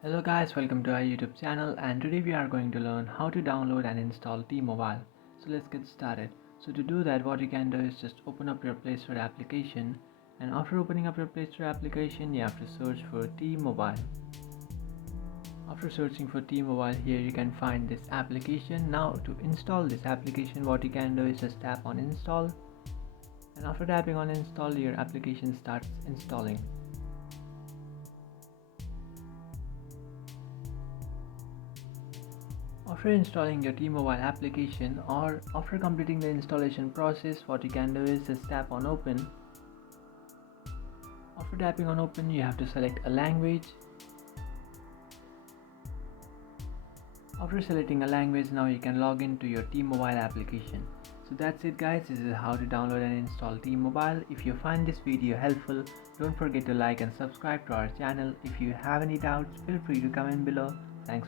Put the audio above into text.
Hello guys, welcome to our YouTube channel, and today we are going to learn how to download and install T-Mobile. So let's get started. So to do that, what you can do is just open up your Play Store application, and after opening up your Play Store application you have to search for T-Mobile. After searching for T-Mobile, here you can find this application. Now to install this application, what you can do is just tap on install, and after tapping on install, your application starts installing. After installing your T-Mobile application or after completing the installation process, what you can do is just tap on open. After tapping on open, you have to select a language. After selecting a language, now you can log into your T-Mobile application. So that's it guys, this is how to download and install T-Mobile. If you find this video helpful, don't forget to like and subscribe to our channel. If you have any doubts, feel free to comment below. Thanks.